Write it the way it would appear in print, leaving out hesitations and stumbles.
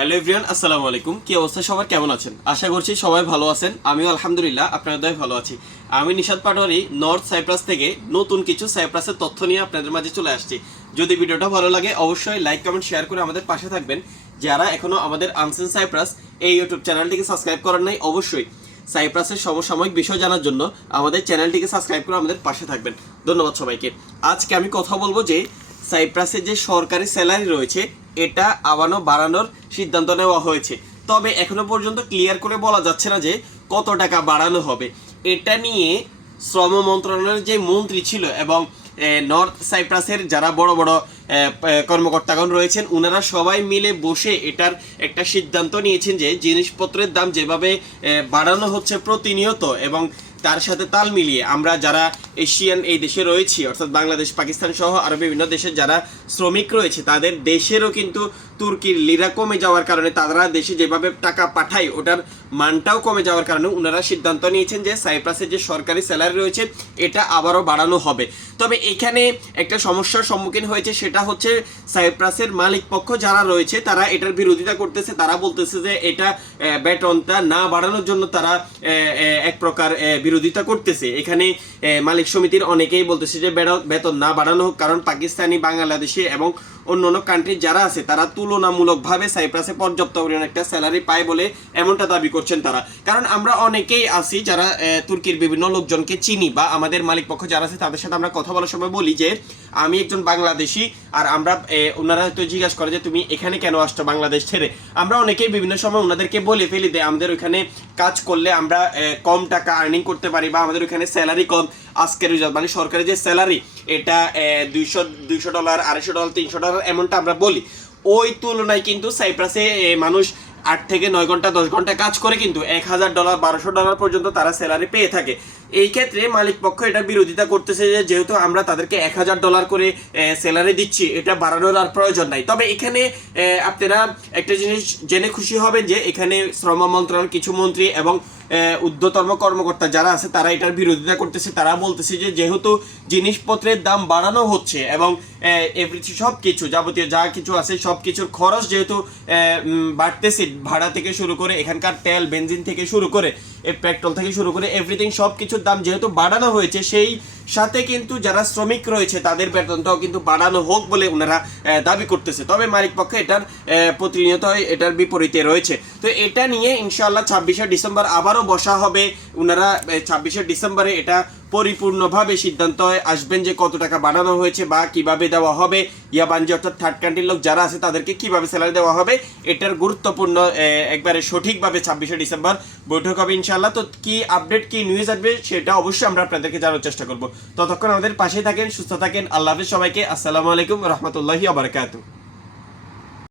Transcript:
Hello everyone, আসসালামু আলাইকুম। কি অবস্থা সবার, কেমন আছেন? আশা করছি সবাই ভালো আছেন। আমিও আলহামদুলিল্লাহ আপনাদের দয়ায় ভালো আছি। আমি নিশাদ পাটোয়ারি নর্থ সাইপ্রাস থেকে নতুন কিছু সাইপ্রাসের তথ্য নিয়ে আপনাদের মাঝে চলে আসছি। যদি ভিডিওটা ভালো লাগে অবশ্যই লাইক কমেন্ট শেয়ার করে আমাদের পাশে থাকবেন। যারা এখনো আমাদের আনসেন সাইপ্রাস এই ইউটিউব চ্যানেলটিকে সাবস্ক্রাইব করেন নাই, অবশ্যই সাইপ্রাসের সমসাময়িক বিষয় জানার জন্য আমাদের চ্যানেলটিকে সাবস্ক্রাইব করে আমাদের পাশে থাকবেন। ধন্যবাদ সবাইকে। আজকে আমি কথা বলবো যে সাইপ্রাসের যে সরকারি স্যালারি রয়েছে এটা আবারও বাড়ানোর সিদ্ধান্ত নেওয়া হয়েছে, তবে এখনো পর্যন্ত ক্লিয়ার করে বলা যাচ্ছে না যে কত টাকা বাড়ানো হবে। এটা নিয়ে শ্রম মন্ত্রণালয়ের যে মন্ত্রী ছিল এবং নর্থ সাইপ্রাসের যারা বড় বড় কর্মকর্তাগণ রয়েছেন ওনারা সবাই মিলে বসে এটার একটা সিদ্ধান্ত নিয়েছেন যে জিনিসপত্রের দাম যেভাবে বাড়ানো হচ্ছে প্রতিনিয়ত এবং তার সাথে তাল মিলিয়ে আমরা যারা এশিয়ান এই দেশে রয়েছি, অর্থাৎ বাংলাদেশ, পাকিস্তান সহ আরও বিভিন্ন দেশের যারা শ্রমিক রয়েছে তাদের দেশেরও কিন্তু তুর্কির লিরা কমে যাওয়ার কারণে তারা দেশে যেভাবে টাকা পাঠায় ওটার মানটাও কমে যাওয়ার কারণে ওনারা সিদ্ধান্ত নিয়েছেন যে সাইপ্রাসের যে সরকারি স্যালারি রয়েছে এটা আবারও বাড়ানো হবে। তবে এখানে একটা সমস্যার সম্মুখীন হয়েছে, সেটা হচ্ছে সাইপ্রাসের মালিক পক্ষ যারা রয়েছে তারা এটার বিরোধিতা করতেছে। তারা বলতেছে যে এটা বেতনটা না বাড়ানোর জন্য তারা এক প্রকার বিরোধিতা করতেছে। এখানে মালিক সমিতির অনেকেই বলতেছে যে বেতন না বাড়ানো হোক, কারণ পাকিস্তানি, বাংলাদেশি এবং অন্যান্য কান্ট্রি যারা আছে তারা তুলনামূলকভাবে সাইপ্রাসে পর্যাপ্ত পরিমাণ একটা স্যালারি পায় বলে এমনটা দাবি করছেন তারা। কারণ আমরা অনেকেই আছি যারা তুর্কির বিভিন্ন লোকজনকে চিনি বা আমাদের মালিক পক্ষ যারা আছে তাদের সাথে আমরা কথা বলার সময় বলি যে আমি একজন বাংলাদেশি, আর আমরা ওনারা হয়তো জিজ্ঞাসা করে যে তুমি এখানে কেন আসছো বাংলাদেশ ছেড়ে। আমরা অনেকেই বিভিন্ন সময় ওনাদেরকে বলে ফেলি যে আমাদের ওইখানে কাজ করলে আমরা কম টাকা আর্নিং করতে পারি বা আমাদের ওইখানে স্যালারি কম। আজকের মানে সরকারি যে স্যালারি এটা $200, $250, $300 এমনটা আমরা বলি। ওই তুলনায় কিন্তু সাইপ্রাসে মানুষ 8 থেকে 9 ঘন্টা 10 ঘন্টা কাজ করে কিন্তু $1000, $1200 পর্যন্ত তারা স্যালারি পেয়ে থাকে। এই ক্ষেত্রে মালিক পক্ষ এটার বিরোধিতা করতেছে যে যেহেতু আমরা তাদেরকে $1000 করে স্যালারি দিচ্ছি এটা বাড়ানোর আর প্রয়োজন নাই। তবে এখানে আপনারা একটা জিনিস জেনে খুশি হবেন যে এখানে শ্রম মন্ত্রণালয়ের কিছু মন্ত্রী এবং ঊর্ধ্বতন কর্মকর্তা যারা আছে তারা এটার বিরোধিতা করতেছে। তারা বলতেছে যে যেহেতু জিনিসপত্রের দাম বাড়ানো হচ্ছে এবং সব কিছু যাবতীয় যা কিছু আছে সব কিছুর খরচ যেহেতু বাড়তেছে, ভাড়া থেকে শুরু করে এখানকার তেল বেনজিন থেকে শুরু করে পেট্রোল থেকে শুরু করে এভরিথিং সব কিছুর দাম যেহেতু বাড়ানো হয়েছে, সেই সাথে কিন্তু যারা শ্রমিক রয়েছে তাদের বেতনটাও কিন্তু বাড়ানো হোক বলে ওনারা দাবি করতেছে। তবে মালিক পক্ষ এটার প্রতিনিয়ত এটার বিপরীতে রয়েছে। তো এটা নিয়ে ইনশাআল্লাহ 26শে ডিসেম্বর আবারও বসা হবে। ওনারা 26শে ডিসেম্বরে এটা পরিপূর্ণভাবে সিদ্ধান্ত আসবেন যে কত টাকা বাড়ানো হয়েছে বা কিভাবে দেওয়া হবে। ইয়াবানজি অর্থাৎ থার্ড কান্ট্রির লোক যারা আছে তাদেরকে কিভাবে স্যালারি দেওয়া হবে এটার গুরুত্বপূর্ণ একবারে সঠিকভাবে 26শে ডিসেম্বর বৈঠক হবে ইনশাআল্লাহ। তো কি আপডেট, কি নিউজ আসবে সেটা অবশ্যই আমরা আপনাদেরকে জানার চেষ্টা করব। ততক্ষণ আমাদের পাশেই থাকেন, সুস্থ থাকেন। আল্লাহ হাফেজ সবাইকে। আসসালামু আলাইকুম রহমতুল্লাহি ওয়া বারাকাতুহু।